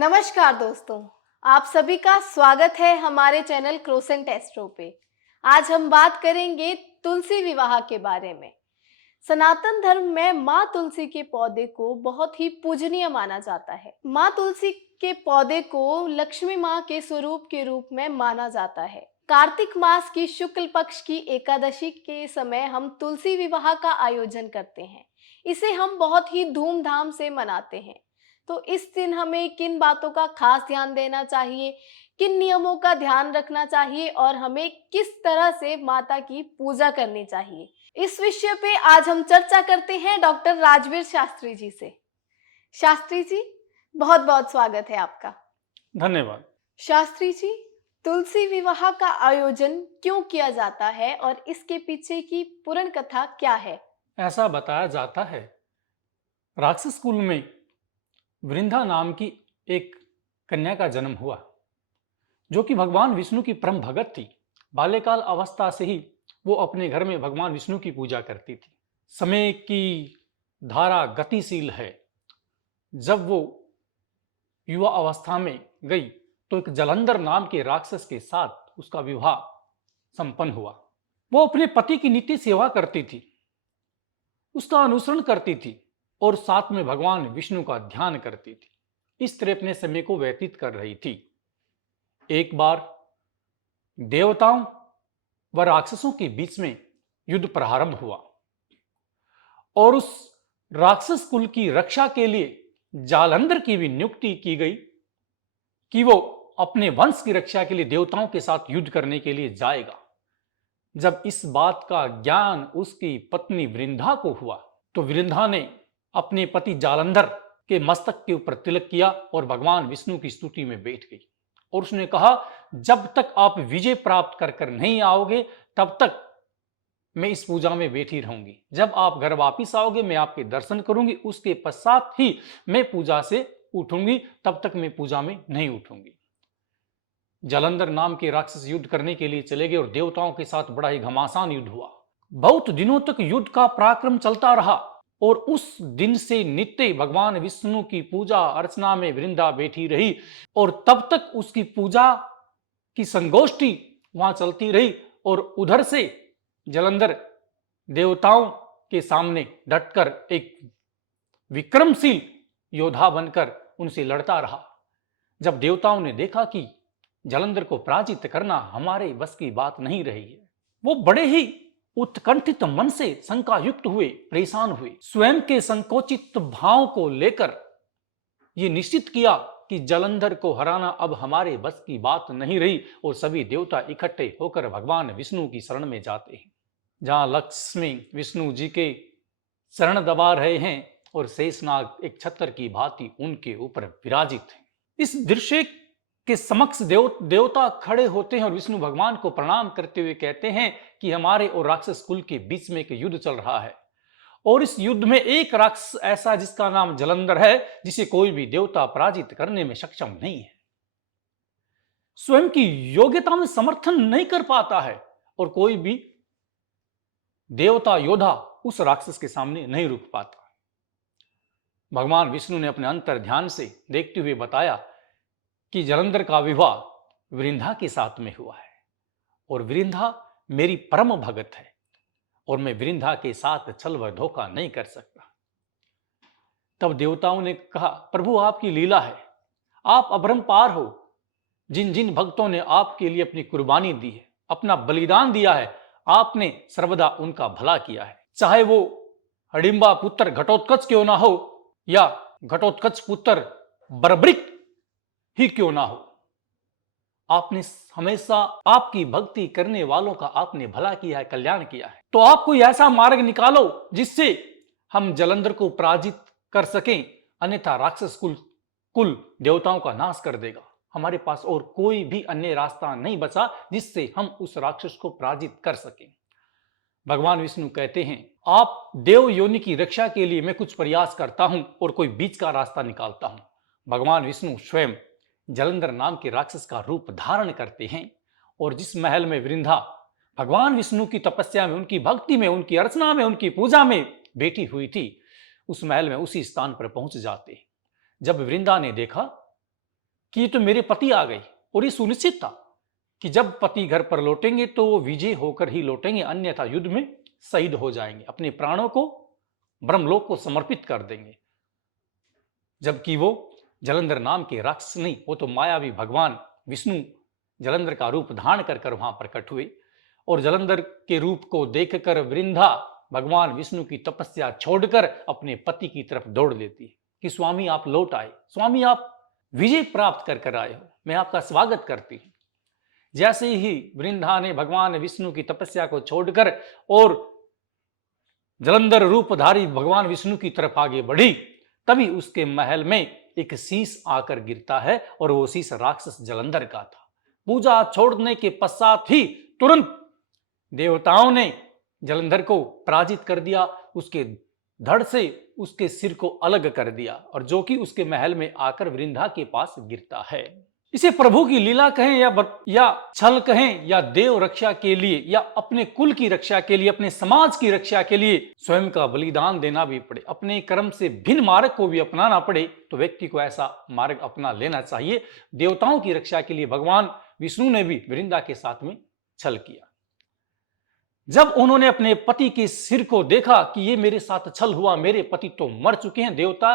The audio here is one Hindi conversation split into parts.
नमस्कार दोस्तों, आप सभी का स्वागत है हमारे चैनल क्रोसेंट एस्ट्रो पे। आज हम बात करेंगे तुलसी विवाह के बारे में। सनातन धर्म में माँ तुलसी के पौधे को बहुत ही पूजनीय माना जाता है। माँ तुलसी के पौधे को लक्ष्मी माँ के स्वरूप के रूप में माना जाता है। कार्तिक मास की शुक्ल पक्ष की एकादशी के समय हम तुलसी विवाह का आयोजन करते हैं। इसे हम बहुत ही धूमधाम से मनाते हैं। तो इस दिन हमें किन बातों का खास ध्यान देना चाहिए, किन नियमों का ध्यान रखना चाहिए और हमें किस तरह से माता की पूजा करनी चाहिए, इस विषय पे आज हम चर्चा करते हैं डॉक्टर राजवीर शास्त्री जी से। शास्त्री जी, बहुत बहुत स्वागत है आपका। धन्यवाद। शास्त्री जी, तुलसी विवाह का आयोजन क्यों किया जाता है और इसके पीछे की पुराण कथा क्या है? ऐसा बताया जाता है, राक्षस कुल में वृंदा नाम की एक कन्या का जन्म हुआ, जो कि भगवान विष्णु की परम भगत थी। बाल्यकाल अवस्था से ही वो अपने घर में भगवान विष्णु की पूजा करती थी। समय की धारा गतिशील है। जब वो युवा अवस्था में गई तो एक जलंधर नाम के राक्षस के साथ उसका विवाह संपन्न हुआ। वो अपने पति की नित्य सेवा करती थी, उसका अनुसरण करती थी और साथ में भगवान विष्णु का ध्यान करती थी। इस तरह अपने समय को व्यतीत कर रही थी। एक बार देवताओं व राक्षसों के बीच में युद्ध प्रारंभ हुआ और उस राक्षस कुल की रक्षा के लिए जालंधर की भी नियुक्ति की गई कि वो अपने वंश की रक्षा के लिए देवताओं के साथ युद्ध करने के लिए जाएगा। जब इस बात का ज्ञान उसकी पत्नी वृंदा को हुआ तो वृंदा ने अपने पति जालंधर के मस्तक के ऊपर तिलक किया और भगवान विष्णु की स्तुति में बैठ गई और उसने कहा, जब तक आप विजय प्राप्त कर कर नहीं आओगे तब तक मैं इस पूजा में बैठी रहूंगी। जब आप घर वापिस आओगे मैं आपके दर्शन करूंगी, उसके पश्चात ही मैं पूजा से उठूंगी, तब तक मैं पूजा में नहीं उठूंगी। जालंधर नाम के राक्षस युद्ध करने के लिए चले गए और देवताओं के साथ बड़ा ही घमासान युद्ध हुआ। बहुत दिनों तक युद्ध का पराक्रम चलता रहा और उस दिन से नित्य भगवान विष्णु की पूजा अर्चना में वृंदा बैठी रही और तब तक उसकी पूजा की संगोष्ठी वहां चलती रही और उधर से जालंधर देवताओं के सामने डटकर एक विक्रमशील योद्धा बनकर उनसे लड़ता रहा। जब देवताओं ने देखा कि जालंधर को पराजित करना हमारे बस की बात नहीं रही है, वो बड़े ही उत्कंठित मन से शंका युक्त हुए, परेशान हुए। स्वयं के संकोचित भाव को लेकर ये निश्चित किया कि जालंधर को हराना अब हमारे बस की बात नहीं रही और सभी देवता इकट्ठे होकर भगवान विष्णु की शरण में जाते हैं। जहां लक्ष्मी विष्णु जी के शरण दबा रहे हैं और शेषनाग एक छत्र की भांति उनके ऊपर विराजित है। इस दृश्य के समक्ष देवता खड़े होते हैं और विष्णु भगवान को प्रणाम करते हुए कहते हैं कि हमारे और राक्षस कुल के बीच में एक युद्ध चल रहा है और इस युद्ध में एक राक्षस ऐसा जिसका नाम जालंधर है, जिसे कोई भी देवता पराजित करने में सक्षम नहीं है, स्वयं की योग्यता में समर्थन नहीं कर पाता है और कोई भी देवता योद्धा उस राक्षस के सामने नहीं रुक पाता। भगवान विष्णु ने अपने अंतर ध्यान से देखते हुए बताया कि जालंधर का विवाह वृंदा के साथ में हुआ है और वृंदा मेरी परम भगत है और मैं वृंदा के साथ छल व धोखा नहीं कर सकता। तब देवताओं ने कहा, प्रभु आपकी लीला है, आप अपरंपार हो। जिन जिन भक्तों ने आपके लिए अपनी कुर्बानी दी है, अपना बलिदान दिया है, आपने सर्वदा उनका भला किया है। चाहे वो हडिम्बा पुत्र घटोत्कच क्यों ना हो या घटोत्कच पुत्र बर्बरिक ही क्यों ना हो, आपने हमेशा आपकी भक्ति करने वालों का आपने भला किया है, कल्याण किया है। तो आप कोई ऐसा मार्ग निकालो जिससे हम जालंधर को पराजित कर सकें, अन्यथा राक्षस कुल देवताओं का नाश कर देगा। हमारे पास और कोई भी अन्य रास्ता नहीं बचा जिससे हम उस राक्षस को पराजित कर सकें। भगवान विष्णु कहते हैं, आप देव योनि की रक्षा के लिए मैं कुछ प्रयास करता हूं और कोई बीच का रास्ता निकालता हूं। भगवान विष्णु स्वयं जालंधर नाम के राक्षस का रूप धारण करते हैं और जिस महल में वृंदा भगवान विष्णु की तपस्या में, उनकी भक्ति में, उनकी अर्चना में, उनकी पूजा में बैठी हुई थी, उस महल में उसी स्थान पर पहुंच जाते हैं। जब वृंदा ने देखा कि ये तो मेरे पति आ गए, और ये सुनिश्चित था कि जब पति घर पर लौटेंगे तो वो विजय होकर ही लौटेंगे, अन्यथा युद्ध में शहीद हो जाएंगे, अपने प्राणों को ब्रह्मलोक को समर्पित कर देंगे। जबकि वो जलंधर नाम के राक्षस नहीं, वो तो मायावी भगवान विष्णु जलंधर का रूप धारण कर वहां प्रकट हुए, और जलंधर के रूप को देखकर वृंदा भगवान विष्णु की तपस्या छोड़कर अपने पति की तरफ दौड़ लेती है कि स्वामी आप लौट आए, स्वामी आप विजय प्राप्त कर आए हो, मैं आपका स्वागत करती हूं। जैसे ही वृंदा ने भगवान विष्णु की तपस्या को छोड़कर और जलंधर रूपधारी भगवान विष्णु की तरफ आगे बढ़ी, तभी उसके महल में एक शीश आकर गिरता है, और वो शीश राक्षस जलंधर का था। पूजा छोड़ने के पश्चात ही तुरंत देवताओं ने जलंधर को पराजित कर दिया, उसके धड़ से उसके सिर को अलग कर दिया, और जो कि उसके महल में आकर वृंदा के पास गिरता है। इसे प्रभु की लीला कहें या छल कहें, या देव रक्षा के लिए, या अपने कुल की रक्षा के लिए, अपने समाज की रक्षा के लिए स्वयं का बलिदान देना भी पड़े, अपने कर्म से भिन्न मार्ग को भी अपनाना पड़े, तो व्यक्ति को ऐसा मार्ग अपना लेना चाहिए। देवताओं की रक्षा के लिए भगवान विष्णु ने भी वृंदा के साथ में छल किया। जब उन्होंने अपने पति के सिर को देखा कि ये मेरे साथ छल हुआ, मेरे पति तो मर चुके हैं, देवता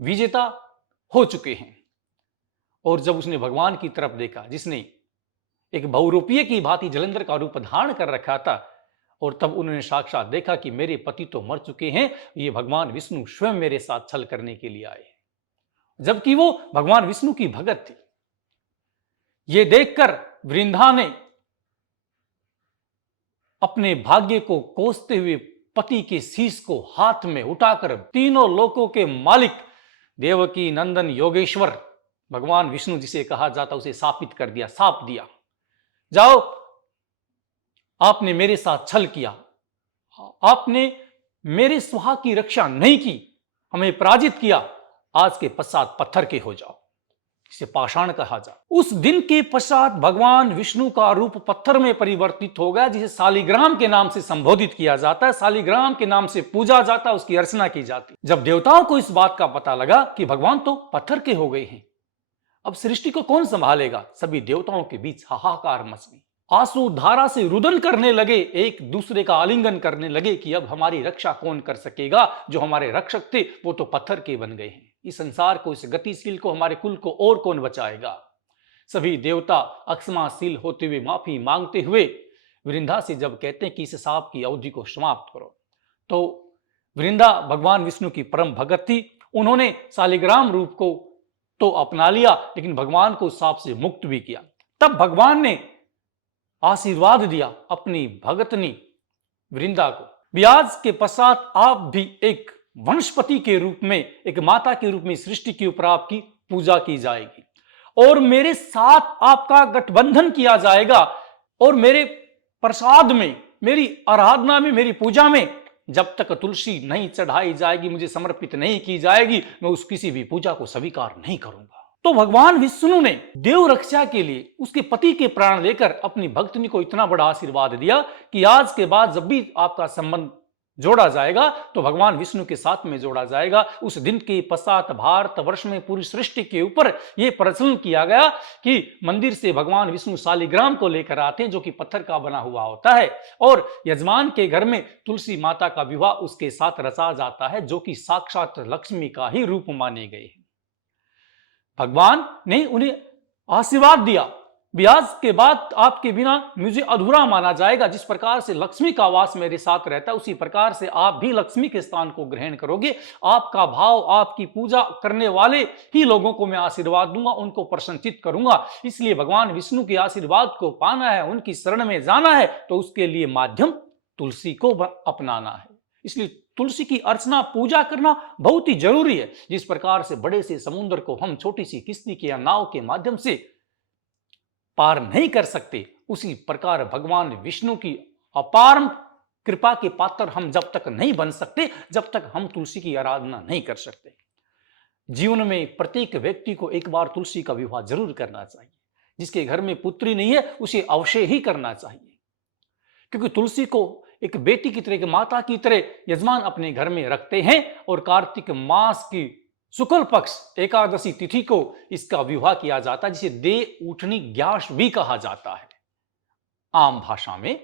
विजेता हो चुके हैं, और जब उसने भगवान की तरफ देखा जिसने एक बहुरूपीय की भांति जलंधर का रूप धारण कर रखा था, और तब उन्होंने साक्षात देखा कि मेरे पति तो मर चुके हैं, ये भगवान विष्णु स्वयं मेरे साथ छल करने के लिए आए, जबकि वो भगवान विष्णु की भगत थी। ये देखकर वृंदा ने अपने भाग्य को कोसते हुए पति के शीश को हाथ में उठाकर तीनों लोकों के मालिक देवकी नंदन योगेश्वर भगवान विष्णु जिसे कहा जाता उसे शापित कर दिया, साप दिया, जाओ आपने मेरे साथ छल किया, आपने मेरे सुहाग की रक्षा नहीं की, हमें पराजित किया, आज के पश्चात पत्थर के हो जाओ, इसे पाषाण कहा जा। उस दिन के पश्चात भगवान विष्णु का रूप पत्थर में परिवर्तित हो गया, जिसे शालिग्राम के नाम से संबोधित किया जाता है, शालिग्राम के नाम से पूजा जाता है, उसकी अर्चना की जाती। जब देवताओं को इस बात का पता लगा कि भगवान तो पत्थर के हो गए हैं, अब सृष्टि को कौन संभालेगा, सभी देवताओं के बीच हाहाकार मच गई, आंसू धारा से रुदन करने लगे, एक दूसरे का आलिंगन करने लगे कि अब हमारी रक्षा कौन कर सकेगा, जो हमारे रक्षक थे वो तो पत्थर के बन गए हैं, इस संसार को, इस गतिशील को, हमारे कुल को और कौन बचाएगा। सभी देवता अक्षमाशील होते हुए माफी मांगते हुए वृंदा से जब कहते हैं कि इस साप की अवधि को समाप्त करो, तो वृंदा भगवान विष्णु की परम भगत थी, उन्होंने शालिग्राम रूप को तो अपना लिया, लेकिन भगवान को साप से मुक्त भी किया। तब भगवान ने आशीर्वाद दिया अपनी भगतनी वृंदा को, ब्याज के पश्चात आप भी एक वनस्पति के रूप में, एक माता के रूप में सृष्टि के ऊपर आपकी पूजा की जाएगी, और मेरे साथ आपका गठबंधन किया जाएगा, और मेरे प्रसाद में, मेरी आराधना में, मेरी पूजा में जब तक तुलसी नहीं चढ़ाई जाएगी, मुझे समर्पित नहीं की जाएगी, मैं उस किसी भी पूजा को स्वीकार नहीं करूंगा। तो भगवान विष्णु ने देव रक्षा के लिए उसके पति के प्राण लेकर अपनी भक्तनी को इतना बड़ा आशीर्वाद दिया कि आज के बाद जब भी आपका संबंध जोड़ा जाएगा तो भगवान विष्णु के साथ में जोड़ा जाएगा। उस दिन के पश्चात भारतवर्ष में पूरी सृष्टि के ऊपर यह प्रचलन किया गया कि मंदिर से भगवान विष्णु शालिग्राम को लेकर आते हैं, जो कि पत्थर का बना हुआ होता है, और यजमान के घर में तुलसी माता का विवाह उसके साथ रचा जाता है, जो कि साक्षात लक्ष्मी का ही रूप माने गए हैं। भगवान ने उन्हें आशीर्वाद दिया, ब्याज के बाद आपके बिना मुझे अधूरा माना जाएगा। जिस प्रकार से लक्ष्मी का वास मेरे साथ रहता है, उसी प्रकार से आप भी लक्ष्मी के स्थान को ग्रहण करोगे। आपका भाव, आपकी पूजा करने वाले ही लोगों को मैं आशीर्वाद दूंगा, उनको प्रसन्नचित करूंगा। इसलिए भगवान विष्णु के आशीर्वाद को पाना है, उनकी शरण में जाना है, तो उसके लिए माध्यम तुलसी को अपनाना है। इसलिए तुलसी की अर्चना, पूजा करना बहुत ही जरूरी है। जिस प्रकार से बड़े से समुद्र को हम छोटी सी किश्ती के या नाव के माध्यम से पार नहीं कर सकते, उसी प्रकार भगवान विष्णु की अपार कृपा के पात्र हम जब तक नहीं बन सकते, जब तक हम तुलसी की आराधना नहीं कर सकते। जीवन में प्रत्येक व्यक्ति को एक बार तुलसी का विवाह जरूर करना चाहिए। जिसके घर में पुत्री नहीं है उसे अवश्य ही करना चाहिए, क्योंकि तुलसी को एक बेटी की तरह, एक माता की तरह यजमान अपने घर में रखते हैं। और कार्तिक मास की शुक्ल पक्ष एकादशी तिथि को इसका विवाह किया जाता है, जिसे दे उठनी ग्यास भी कहा जाता है। आम भाषा में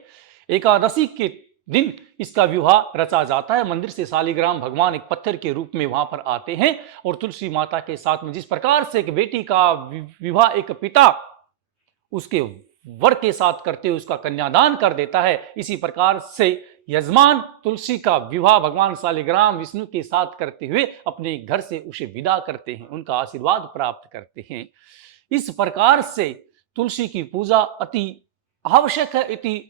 एकादशी के दिन इसका विवाह रचा जाता है। मंदिर से शालिग्राम भगवान एक पत्थर के रूप में वहां पर आते हैं और तुलसी माता के साथ में जिस प्रकार से एक बेटी का विवाह एक पिता उसके वर के साथ करते हुए उसका कन्यादान कर देता है, इसी प्रकार से यजमान तुलसी का विवाह भगवान शालिग्राम विष्णु के साथ करते हुए अपने घर से उसे विदा करते हैं, उनका आशीर्वाद प्राप्त करते हैं। इस प्रकार से तुलसी की पूजा अति आवश्यक है,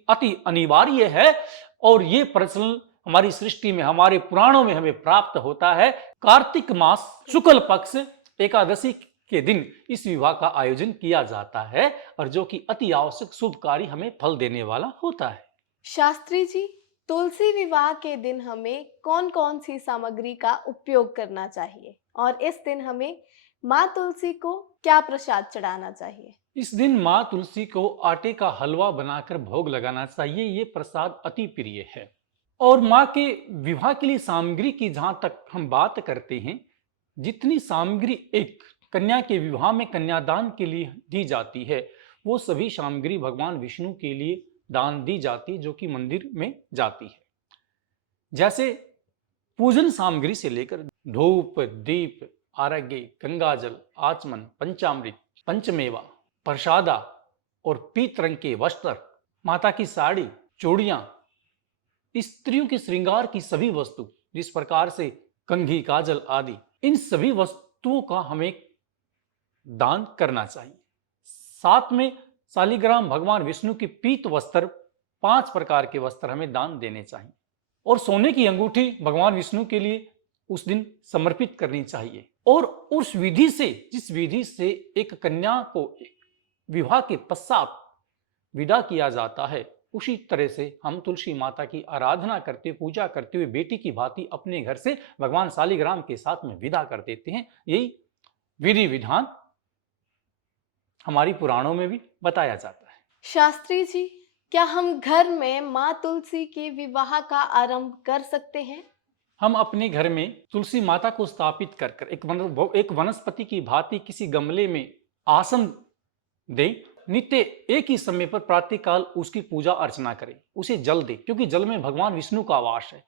अति अनिवार्य है और ये प्रचलन हमारी सृष्टि में, हमारे पुराणों में हमें प्राप्त होता है। कार्तिक मास शुक्ल पक्ष एकादशी के दिन इस विवाह का आयोजन किया जाता है और जो कि अति आवश्यक शुभ कार्य हमें फल देने वाला होता है। शास्त्री जी, तुलसी विवाह के दिन हमें कौन कौन सी सामग्री का उपयोग करना चाहिए और इस दिन हमें माँ तुलसी को क्या प्रसाद चढ़ाना चाहिए? इस दिन माँ तुलसी को आटे का हलवा बनाकर भोग लगाना चाहिए। ये प्रसाद अति प्रिय है। और माँ के विवाह के लिए सामग्री की जहां तक हम बात करते हैं, जितनी सामग्री एक कन्या के विवाह में कन्यादान के लिए दी जाती है, वो सभी सामग्री भगवान विष्णु के लिए दान दी जाती है, जो कि मंदिर में जाती है। जैसे पूजन सामग्री से लेकर धूप, दीप, आरग्य, गंगाजल, आचमन, पंचामृत, पंचमेवा, प्रसादा और पीत रंग के वस्त्र, माता की साड़ी, चूड़ियां, स्त्रियों के श्रृंगार की सभी वस्तु, जिस प्रकार से कंघी, काजल आदि, इन सभी वस्तुओं का हमें दान करना चाहिए। साथ में शालिग्राम भगवान विष्णु की पीत वस्त्र, 5 प्रकार के वस्त्र हमें दान देने चाहिए और सोने की अंगूठी भगवान विष्णु के लिए उस दिन समर्पित करनी चाहिए। और उस विधि से, जिस विधि से एक कन्या को विवाह के पश्चात विदा किया जाता है, उसी तरह से हम तुलसी माता की आराधना करते, पूजा करते हुए बेटी की भांति अपने घर से भगवान शालिग्राम के साथ में विदा कर देते हैं। यही विधि विधान हमारी पुराणों में भी बताया जाता है। शास्त्री जी, क्या हम घर में माँ तुलसी के विवाह का आरंभ कर सकते हैं? हम अपने घर में तुलसी माता को स्थापित कर एक वनस्पति की भांति किसी गमले में आसन दें। नित्य एक ही समय पर प्रातःकाल उसकी पूजा अर्चना करें, उसे जल दें, क्योंकि जल में भगवान विष्णु का वास है।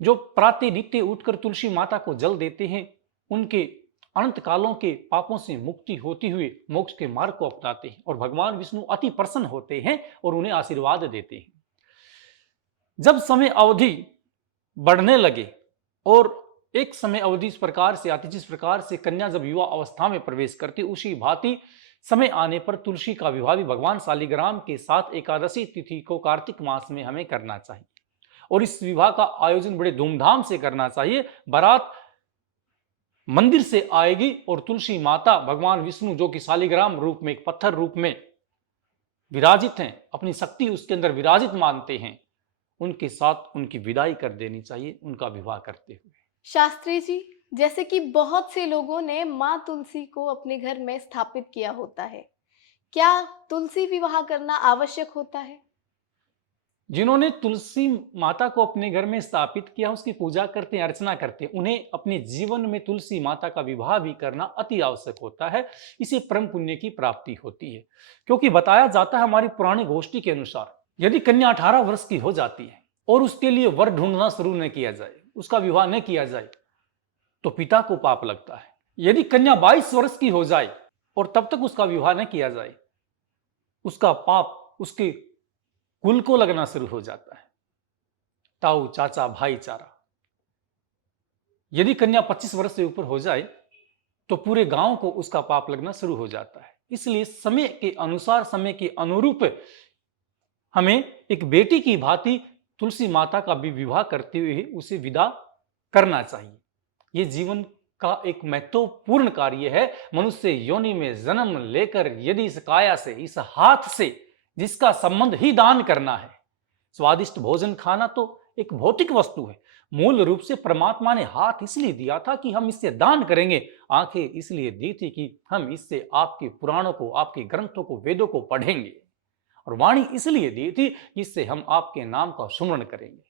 जो प्रातः नित्य उठकर तुलसी माता को जल देते हैं, उनके अनंत कालों के पापों से मुक्ति होती हुए मोक्ष के मार्ग को अपनाते हैं और भगवान विष्णु अति प्रसन्न होते हैं और उन्हें आशीर्वाद देते हैं। जब समय अवधि बढ़ने लगे और एक समय अवधि इस प्रकार से आती, जिस प्रकार से कन्या जब युवा अवस्था में प्रवेश करती, उसी भांति समय आने पर तुलसी का विवाह भी भगवान शालिग्राम के साथ एकादशी तिथि को कार्तिक मास में हमें करना चाहिए और इस विवाह का आयोजन बड़े धूमधाम से करना चाहिए। बारात मंदिर से आएगी और तुलसी माता भगवान विष्णु, जो कि शालिग्राम रूप में, एक पत्थर रूप में विराजित हैं, अपनी शक्ति उसके अंदर विराजित मानते हैं, उनके साथ उनकी विदाई कर देनी चाहिए उनका विवाह करते हुए। शास्त्री जी, जैसे कि बहुत से लोगों ने माँ तुलसी को अपने घर में स्थापित किया होता है, क्या तुलसी विवाह करना आवश्यक होता है? जिन्होंने तुलसी माता को अपने घर में स्थापित किया, उसकी पूजा करते हैं, अर्चना करते हैं, उन्हें अपने जीवन में तुलसी माता का विवाह भी करना अति आवश्यक होता है। इसे परम पुण्य की प्राप्ति होती है, क्योंकि बताया जाता है हमारी पुरानी गोष्ठी के अनुसार, यदि कन्या 18 वर्ष की हो जाती है और उसके लिए वर ढूंढना शुरू न किया जाए, उसका विवाह न किया जाए, तो पिता को पाप लगता है। यदि कन्या 22 वर्ष की हो जाए और तब तक उसका विवाह न किया जाए, उसका पाप उसके कुल को लगना शुरू हो जाता है। ताऊ, चाचा, भाईचारा। यदि कन्या 25 वर्ष से ऊपर हो जाए तो पूरे गांव को उसका पाप लगना शुरू हो जाता है। इसलिए समय के अनुसार, समय के अनुरूप हमें एक बेटी की भांति तुलसी माता का भी विवाह करते हुए उसे विदा करना चाहिए। यह जीवन का एक महत्वपूर्ण कार्य है। मनुष्य योनि में जन्म लेकर यदि इस काया से, इस हाथ से, जिसका संबंध ही दान करना है, स्वादिष्ट भोजन खाना तो एक भौतिक वस्तु है। मूल रूप से परमात्मा ने हाथ इसलिए दिया था कि हम इससे दान करेंगे, आंखें इसलिए दी थी कि हम इससे आपके पुराणों को, आपके ग्रंथों को, वेदों को पढ़ेंगे, और वाणी इसलिए दी थी कि इससे हम आपके नाम का सुमरण करेंगे।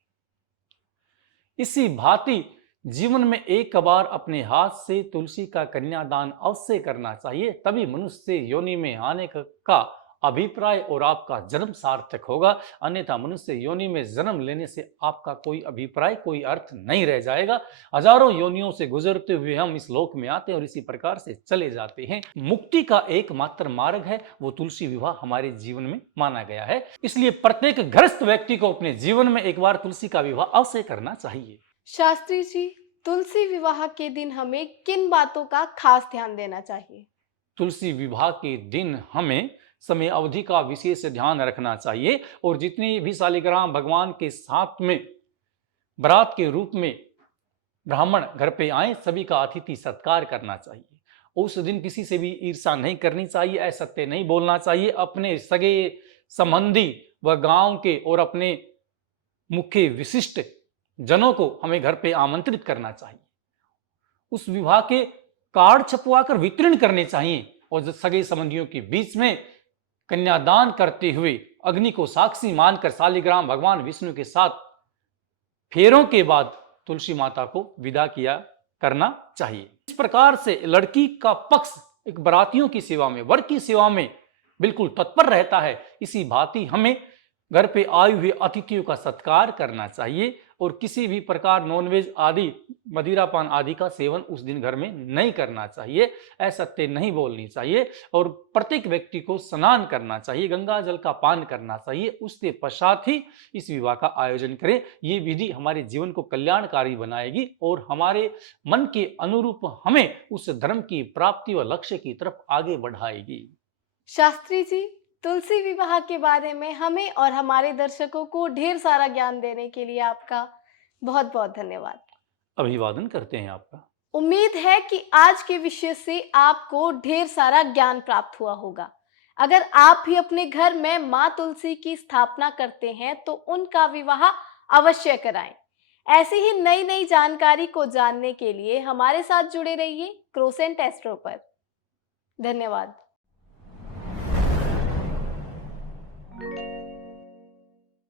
इसी भांति जीवन में एक बार अपने हाथ से तुलसी का कन्यादान अवश्य करना चाहिए, तभी मनुष्य योनि में आने का अभिप्राय और आपका जन्म सार्थक होगा। अन्यथा मनुष्य योनि में जन्म लेने से आपका कोई अभिप्राय, कोई अर्थ नहीं रह जाएगा। हजारों योनियों से गुजरते हुए हम इस लोक में आते हैं और इसी प्रकार से चले जाते हैं। मुक्ति का एकमात्र मार्ग है वो तुलसी विवाह हमारे जीवन में माना गया है। इसलिए प्रत्येक गृहस्थ व्यक्ति को अपने जीवन में एक बार तुलसी का विवाह अवश्य करना चाहिए। शास्त्री जी, तुलसी विवाह के दिन हमें किन बातों का खास ध्यान देना चाहिए? तुलसी विवाह के दिन हमें समय अवधि का विशेष ध्यान रखना चाहिए और जितनी भी शालिग्राम भगवान के साथ में बारात के रूप में ब्राह्मण घर पे आए, सभी का अतिथि सत्कार करना चाहिए। उस दिन किसी से भी ईर्ष्या नहीं करनी चाहिए, असत्य नहीं बोलना चाहिए। अपने सगे संबंधी व गांव के और अपने मुख्य विशिष्ट जनों को हमें घर पे आमंत्रित करना चाहिए। उस विवाह के कार्ड छपवा कर वितरण करने चाहिए और सगे संबंधियों के बीच में कन्यादान करते हुए अग्नि को साक्षी मानकर शालिग्राम भगवान विष्णु के साथ फेरों के बाद तुलसी माता को विदा किया करना चाहिए। इस प्रकार से लड़की का पक्ष एक बारातियों की सेवा में, वर की सेवा में बिल्कुल तत्पर रहता है। इसी भांति हमें घर पे आए हुए अतिथियों का सत्कार करना चाहिए और किसी भी प्रकार नॉनवेज आदि, मदिरापान आदि का सेवन उस दिन घर में नहीं करना चाहिए। असत्य नहीं बोलनी चाहिए और प्रत्येक व्यक्ति को स्नान करना चाहिए, गंगा जल का पान करना चाहिए। उसके पश्चात ही इस विवाह का आयोजन करें। ये विधि हमारे जीवन को कल्याणकारी बनाएगी और हमारे मन के अनुरूप हमें उस धर्म की प्राप्ति व लक्ष्य की तरफ आगे बढ़ाएगी। शास्त्री जी, तुलसी विवाह के बारे में हमें और हमारे दर्शकों को ढेर सारा ज्ञान देने के लिए आपका बहुत बहुत धन्यवाद। अभिवादन करते हैं आपका। उम्मीद है कि आज के विषय से आपको ढेर सारा ज्ञान प्राप्त हुआ होगा। अगर आप भी अपने घर में माँ तुलसी की स्थापना करते हैं तो उनका विवाह अवश्य कराएं। ऐसी ही नई नई जानकारी को जानने के लिए हमारे साथ जुड़े रहिए क्रोसेंट एस्ट्रो पर। धन्यवाद।